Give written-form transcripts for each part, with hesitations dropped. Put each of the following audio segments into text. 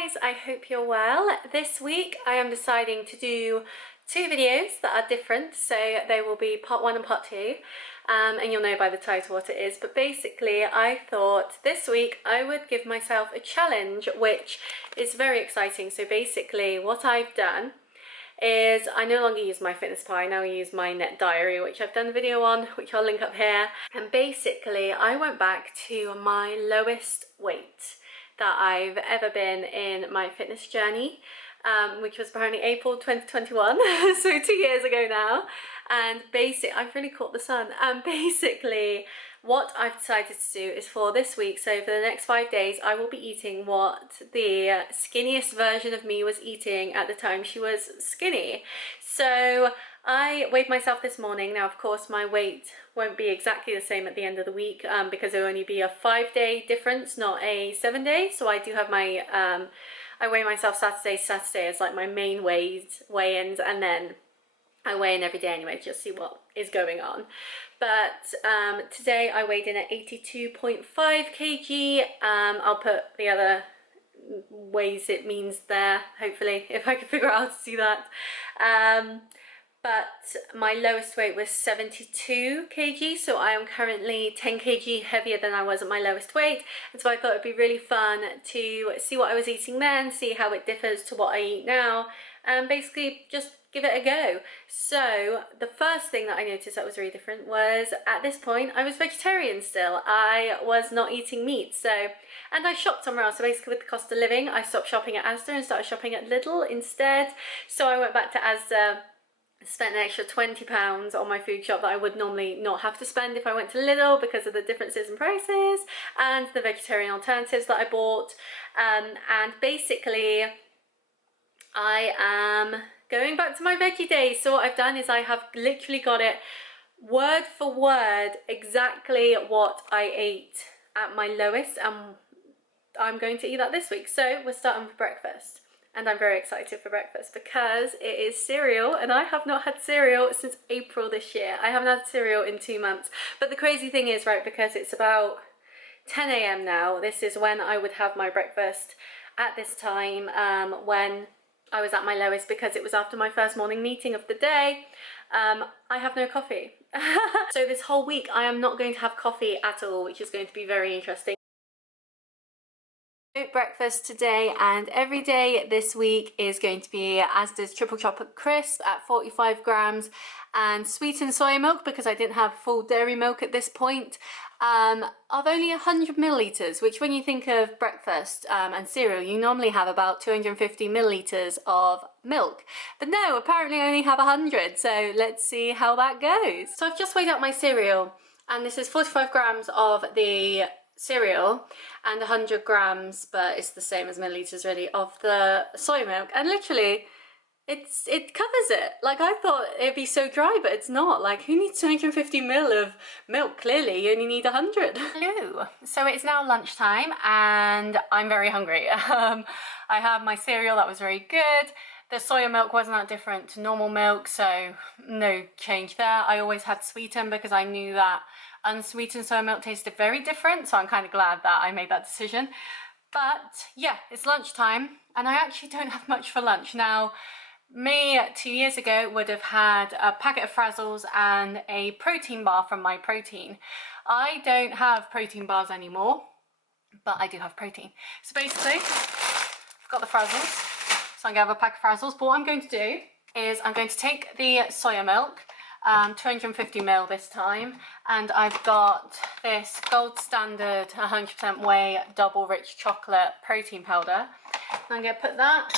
guys, I hope you're well. This week I am deciding to do two videos that are different, so they will be part one and part two, and you'll know by the title what it is. But basically I thought this week I would give myself a challenge, which is very exciting. So basically what I've done is I no longer use MyFitnessPal, I now use my Net Diary, which I've done a video on, which I'll link up here. And basically I went back to my lowest weight that I've ever been in my fitness journey, which was apparently April 2021, so 2 years ago now. And I've really caught the sun. And basically what I've decided to do is for this week, so for the next 5 days, I will be eating what the skinniest version of me was eating at the time she was skinny. So I weighed myself this morning. Now, of course, my weight won't be exactly the same at the end of the week because it will only be a 5-day difference, not a 7-day. So I do have my, I weigh myself Saturday as like my main weigh-ins, and then I weigh in every day anyway, to just see what is going on. But today I weighed in at 82.5 kg. I'll put the other ways it means there, hopefully, if I can figure out how to do that. But my lowest weight was 72 kg, so I am currently 10 kg heavier than I was at my lowest weight. And so I thought it'd be really fun to see what I was eating then, see how it differs to what I eat now, and basically just give it a go. So the first thing that I noticed that was really different was, at this point I was vegetarian still. I was not eating meat, and I shopped somewhere else. So basically with the cost of living, I stopped shopping at Asda and started shopping at Lidl instead. So I went back to Asda, spent an extra £20 on my food shop that I would normally not have to spend if I went to Lidl because of the differences in prices and the vegetarian alternatives that I bought. And basically I am going back to my veggie days. So what I've done is I have literally got it word for word exactly what I ate at my lowest, and I'm going to eat that this week. So we're starting with breakfast. And I'm very excited for breakfast because it is cereal, and I have not had cereal since April this year. I haven't had cereal in 2 months. But the crazy thing is, right, because it's about 10 AM now, this is when I would have my breakfast at this time, when I was at my lowest, because it was after my first morning meeting of the day. I have no coffee. So this whole week I am not going to have coffee at all, which is going to be very interesting. Breakfast today and every day this week is going to be Asda's triple chocolate crisp at 45 grams and sweetened soy milk, because I didn't have full dairy milk at this point, of only 100 millilitres, which when you think of breakfast and cereal, you normally have about 250 millilitres of milk. But no, apparently I only have 100, so let's see how that goes. So I've just weighed out my cereal, and this is 45 grams of the cereal and 100 grams, but it's the same as millilitres really, of the soy milk, and literally it covers it. Like, I thought it'd be so dry, but it's not. Like, who needs 250 ml of milk? Clearly you only need 100. Hello. So it's now lunchtime and I'm very hungry. I had my cereal, that was very good. The soya milk wasn't that different to normal milk, so no change there. I always had sweetened because I knew that unsweetened soy milk tasted very different, so I'm kind of glad that I made that decision. But yeah, it's lunchtime and I actually don't have much for lunch. Now, me 2 years ago would have had a packet of Frazzles and a protein bar from My Protein. I don't have protein bars anymore, but I do have protein. So basically, I've got the Frazzles. So I'm going to have a pack of Frazzles, but what I'm going to do is I'm going to take the soya milk, 250 ml this time, and I've got this gold standard 100% whey double rich chocolate protein powder. I'm going to put that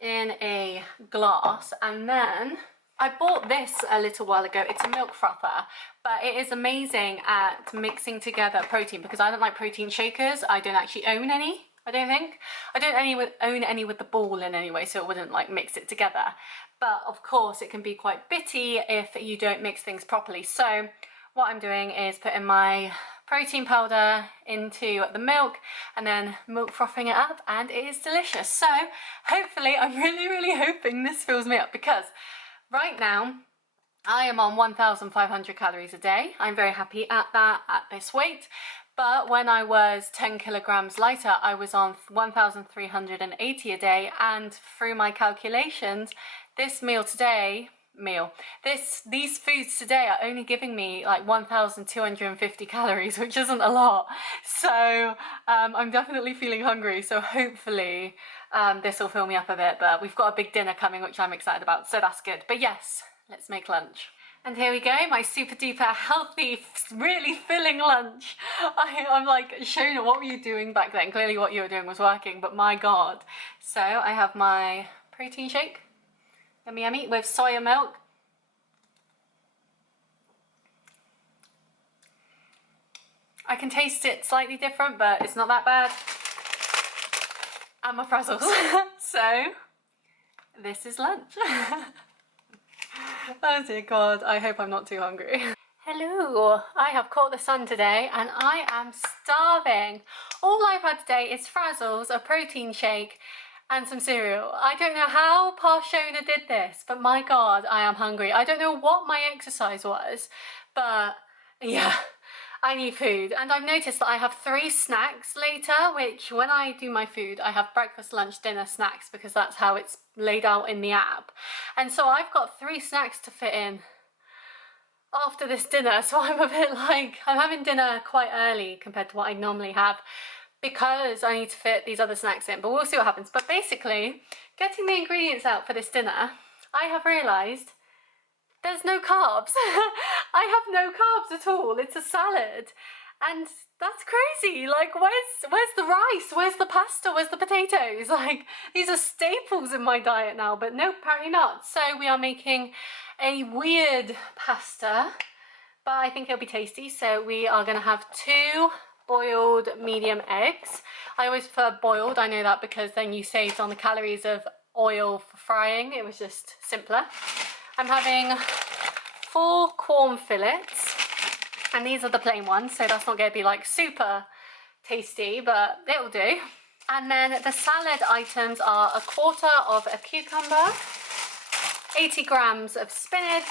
in a glass, and then I bought this a little while ago. It's a milk frother, but it is amazing at mixing together protein, because I don't like protein shakers. I don't actually own any. I don't think. I don't own any with the ball in anyway, so it wouldn't like mix it together. But of course it can be quite bitty if you don't mix things properly. So what I'm doing is putting my protein powder into the milk and then milk frothing it up, and it is delicious. So hopefully, I'm really hoping this fills me up, because right now I am on 1,500 calories a day. I'm very happy at that, at this weight. But when I was 10 kilograms lighter, I was on 1,380 a day, and through my calculations, this meal today, these foods today are only giving me like 1,250 calories, which isn't a lot. So I'm definitely feeling hungry. So hopefully this will fill me up a bit, but we've got a big dinner coming, which I'm excited about. So that's good. But yes, let's make lunch. And here we go, my super duper healthy, really filling lunch. I'm like, Shona, what were you doing back then? Clearly what you were doing was working, but my God. So I have my protein shake, yummy yummy, with soya milk. I can taste it slightly different, but it's not that bad. And my pretzels. So this is lunch. Oh dear God, I hope I'm not too hungry. Hello, I have caught the sun today and I am starving. All I've had today is frazzles, a protein shake and some cereal. I don't know how Pa Shona did this, but my God, I am hungry. I don't know what my exercise was, but yeah, I need food. And I've noticed that I have 3 snacks later, which when I do my food, I have breakfast, lunch, dinner, snacks, because that's how it's laid out in the app. And so I've got 3 snacks to fit in after this dinner, so I'm a bit like, I'm having dinner quite early compared to what I normally have because I need to fit these other snacks in, but we'll see what happens. But basically, getting the ingredients out for this dinner, I have realised there's no carbs. I have no carbs at all. It's a salad. And that's crazy. Like, where's the rice? Where's the pasta? Where's the potatoes? Like, these are staples in my diet now, but no, apparently not. So we are making a weird pasta, but I think it'll be tasty. So we are gonna have 2 boiled medium eggs. I always prefer boiled. I know that because then you saved on the calories of oil for frying. It was just simpler. I'm having 4 corn fillets, and these are the plain ones, so that's not going to be like super tasty, but it'll do. And then the salad items are 1/4 of a cucumber, 80 grams of spinach,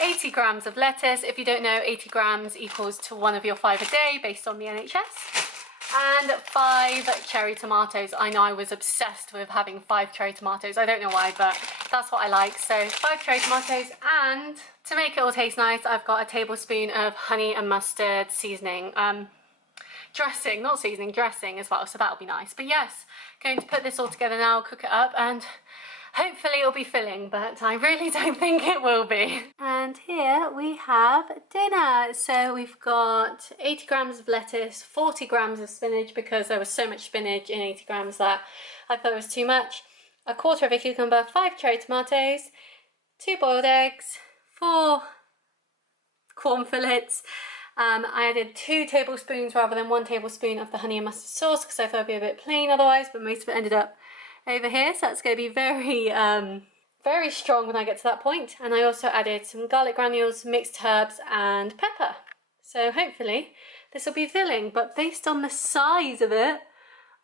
80 grams of lettuce. If you don't know, 80 grams equals to 1 of your 5 a day based on the NHS. And 5 cherry tomatoes. I know I was obsessed with having 5 cherry tomatoes. I don't know why, but that's what I like. So 5 cherry tomatoes, and to make it all taste nice, I've got a tablespoon of honey and mustard seasoning. Dressing, not seasoning, dressing as well, so that'll be nice. But yes, going to put this all together now, cook it up, and hopefully it'll be filling, but I really don't think it will be. And here we have dinner. So we've got 80 grams of lettuce, 40 grams of spinach, because there was so much spinach in 80 grams that I thought it was too much. 1/4 of a cucumber, 5 cherry tomatoes, 2 boiled eggs, 4 corn fillets. I added 2 tablespoons rather than 1 tablespoon of the honey and mustard sauce because I thought it'd be a bit plain otherwise, but most of it ended up over here, so that's going to be very very strong when I get to that point. And I also added some garlic granules, mixed herbs and pepper, so hopefully this will be filling, but based on the size of it,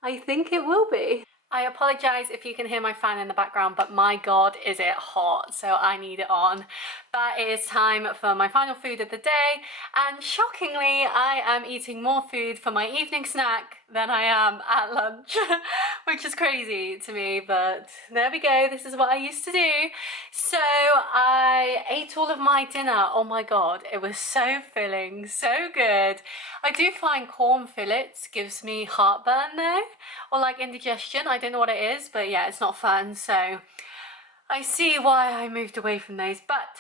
I think it will be. I apologise if you can hear my fan in the background, but my God, is it hot, so I need it on. But it is time for my final food of the day, and shockingly, I am eating more food for my evening snack than I am at lunch, which is crazy to me, but there we go, this is what I used to do. So I ate all of my dinner. Oh my God, it was so filling, so good. I do find corn fillets gives me heartburn though, or like indigestion. I don't know what it is, but yeah, it's not fun, so I see why I moved away from those. But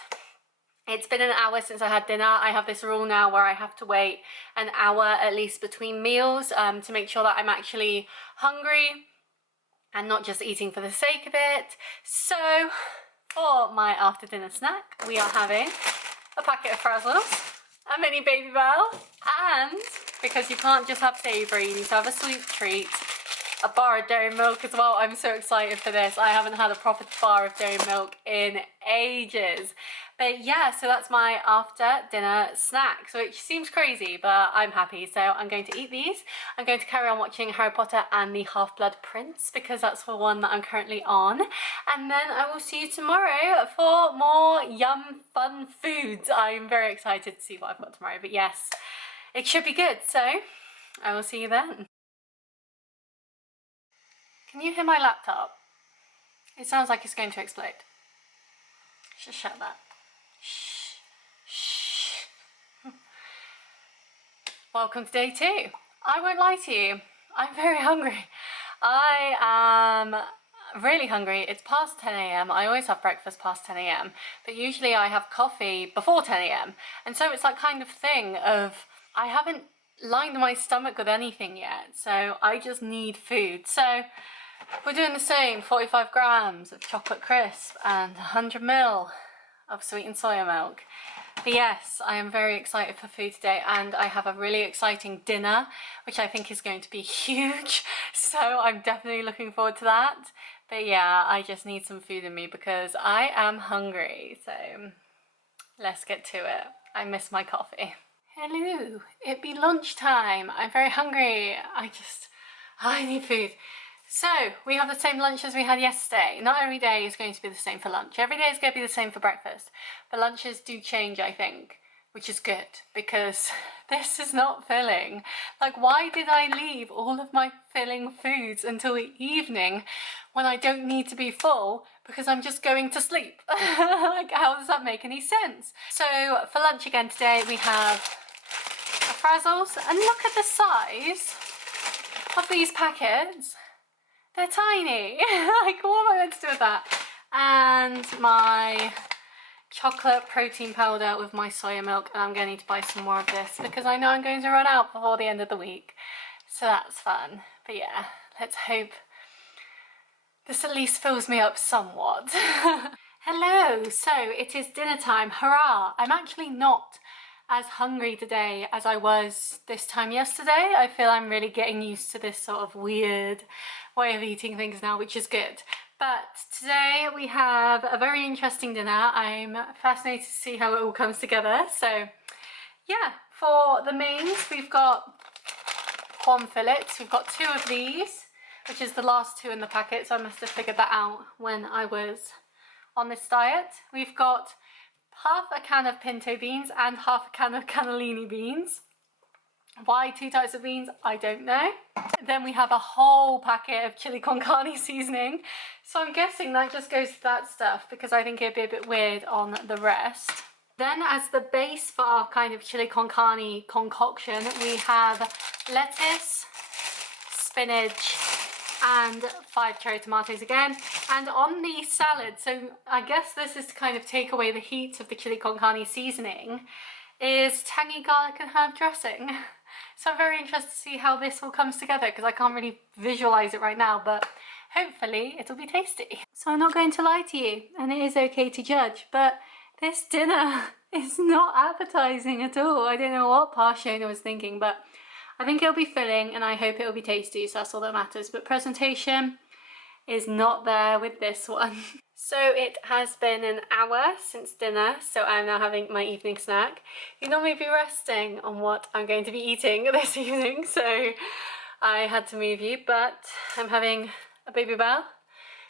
it's been an hour since I had dinner. I have this rule now where I have to wait an hour at least between meals to make sure that I'm actually hungry and not just eating for the sake of it. So for my after dinner snack, we are having a packet of Frazzles, a mini Baby Bell, and because you can't just have savoury, you need to have a sweet treat, a bar of dairy milk as well. I'm so excited for this. I haven't had a proper bar of dairy milk in ages. But yeah, so that's my after dinner snacks, which seems crazy, but I'm happy. So I'm going to eat these. I'm going to carry on watching Harry Potter and the Half-Blood Prince because that's the one that I'm currently on. And then I will see you tomorrow for more yum fun foods. I'm very excited to see what I've got tomorrow. But yes, it should be good. So I will see you then. Can you hear my laptop? It sounds like it's going to explode. Just shut that. Shh. Shh. Welcome to day 2. I won't lie to you. I'm very hungry. I am really hungry. It's past 10 a.m. I always have breakfast past 10 a.m. But usually I have coffee before 10 a.m. And so it's that kind of thing of I haven't lined my stomach with anything yet. So I just need food. So we're doing the same, 45 grams of chocolate crisp and 100 ml of sweetened soya milk. But yes, I am very excited for food today, and I have a really exciting dinner, which I think is going to be huge. So I'm definitely looking forward to that. But yeah, I just need some food in me because I am hungry. So let's get to it. I miss my coffee. Hello, it be lunchtime. I'm very hungry. I need food. So we have the same lunch as we had yesterday. Not every day is going to be the same for lunch. Every day is going to be the same for breakfast. But lunches do change, I think, which is good because this is not filling. Like, why did I leave all of my filling foods until the evening when I don't need to be full because I'm just going to sleep? Like, how does that make any sense? So for lunch again today, we have Frazzles, and look at the size of these packets. They're tiny. Like, what am I meant to do with that? And my chocolate protein powder with my soya milk, and I'm going to need to buy some more of this because I know I'm going to run out before the end of the week. So that's fun. But yeah, let's hope this at least fills me up somewhat. Hello, so it is dinner time. Hurrah! I'm actually not as hungry today as I was this time yesterday. I feel I'm really getting used to this sort of weird way of eating things now, which is good. But today we have a very interesting dinner. I'm fascinated to see how it all comes together. So yeah, for the mains, we've got prawn fillets. We've got 2 of these, which is the last 2 in the packet, so I must have figured that out when I was on this diet. We've got half a can of pinto beans and half a can of cannellini beans. Why 2 types of beans? I don't know. Then we have a whole packet of chili con carne seasoning. So I'm guessing that just goes to that stuff because I think it'd be a bit weird on the rest. Then as the base for our kind of chili con carne concoction, we have lettuce, spinach, and 5 cherry tomatoes again. And on the salad, so I guess this is to kind of take away the heat of the chili con carne seasoning, is tangy garlic and herb dressing. So I'm very interested to see how this all comes together because I can't really visualize it right now, but hopefully it'll be tasty. So I'm not going to lie to you, and it is okay to judge, but this dinner is not appetizing at all. I don't know what Pa Shona was thinking, but I think it'll be filling and I hope it'll be tasty, so that's all that matters. But presentation is not there with this one. So it has been an hour since dinner, so I'm now having my evening snack. You'd normally be resting on what I'm going to be eating this evening, so I had to move you, but I'm having a Baby Bell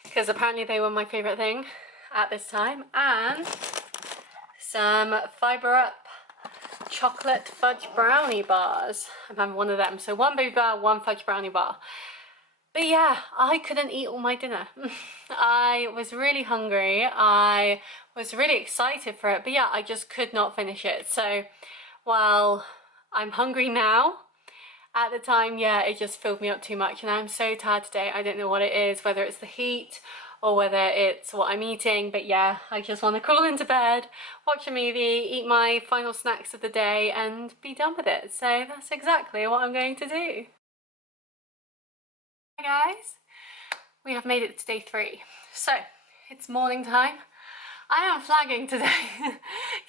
because apparently they were my favourite thing at this time, and some Fibre Up chocolate fudge brownie bars. I'm having one of them, so 1 Baby Bell, 1 fudge brownie bar. But yeah, I couldn't eat all my dinner. I was really hungry. I was really excited for it, but yeah, I just could not finish it. So while I'm hungry now, at the time, yeah, it just filled me up too much, and I'm so tired today. I don't know what it is, whether it's the heat or whether it's what I'm eating, but yeah, I just want to crawl into bed, watch a movie, eat my final snacks of the day, and be done with it. So that's exactly what I'm going to do. Hi guys, we have made it to day 3. So it's morning time. I am flagging today.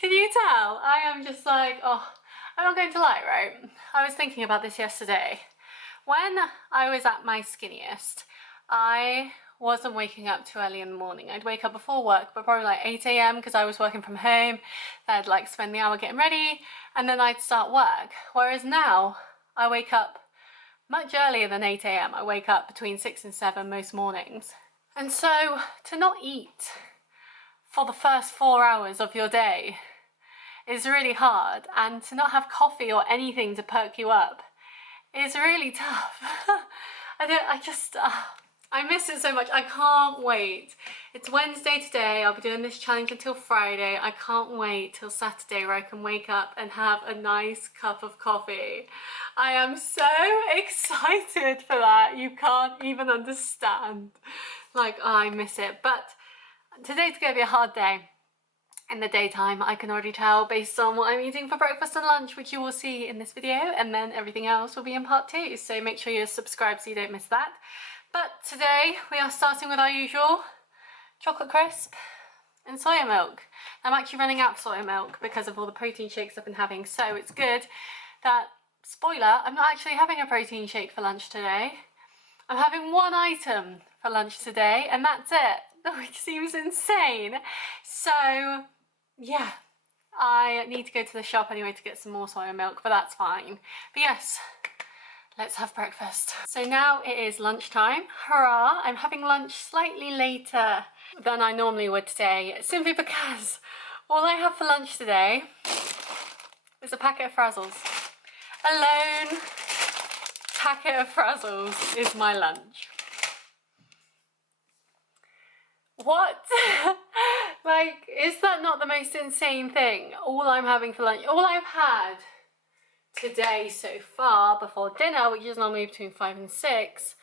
Can you tell? I am just like, oh, I'm not going to lie, right? I was thinking about this yesterday. When I was at my skinniest, I wasn't waking up too early in the morning. I'd wake up before work, but probably like 8 a.m. because I was working from home. Then I'd like spend the hour getting ready and then I'd start work. Whereas now I wake up much earlier than 8 a.m. I wake up between 6 and 7 most mornings. And so to not eat for the first 4 hours of your day is really hard, and to not have coffee or anything to perk you up is really tough. I miss it so much. I can't wait. It's Wednesday today. I'll be doing this challenge until Friday. I can't wait till Saturday where I can wake up and have a nice cup of coffee. I am so excited for that. You can't even understand. Like, oh, I miss it. But today's going to be a hard day. In the daytime, I can already tell based on what I'm eating for breakfast and lunch, which you will see in this video, and then everything else will be in part 2, so make sure you're subscribed so you don't miss that. But today we are starting with our usual chocolate crisp and soya milk. I'm actually running out of soya milk because of all the protein shakes I've been having, so it's good that, spoiler, I'm not actually having a protein shake for lunch today. I'm having one item for lunch today, and that's it, which seems insane. So yeah, I need to go to the shop anyway to get some more soya milk, but that's fine. But yes, let's have breakfast. So now it is lunchtime. Hurrah! I'm having lunch slightly later than I normally would today, simply because all I have for lunch today is a packet of Frazzles. A lone packet of Frazzles is my lunch. What? Like, is that not the most insane thing? All I'm having for lunch, all I've had today so far before dinner, which is normally between 5 and 6,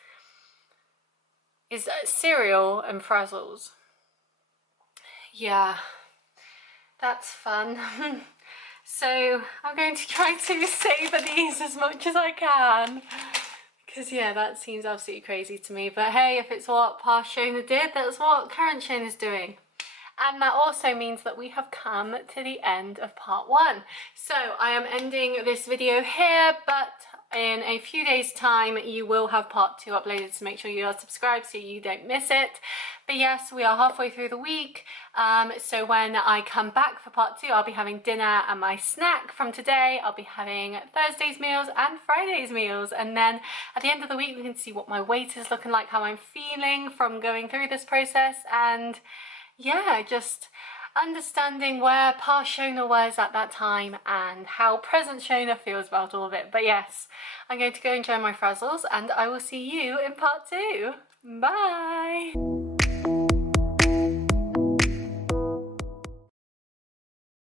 is cereal and Frazzles. Yeah, that's fun. So I'm going to try to savour these as much as I can. Because yeah, that seems absolutely crazy to me. But hey, if it's what past Shona did, that's what current Shona's doing. And that also means that we have come to the end of part 1. So I am ending this video here, but in a few days time you will have part 2 uploaded, so make sure you are subscribed so you don't miss it. But yes, we are halfway through the week, so when I come back for part 2 I'll be having dinner and my snack from today. I'll be having Thursday's meals and Friday's meals, and then at the end of the week we can see what my weight is looking like, how I'm feeling from going through this process, and yeah, just understanding where past Shona was at that time and how present Shona feels about all of it. But yes, I'm going to go enjoy my Frazzles and I will see you in part 2. Bye!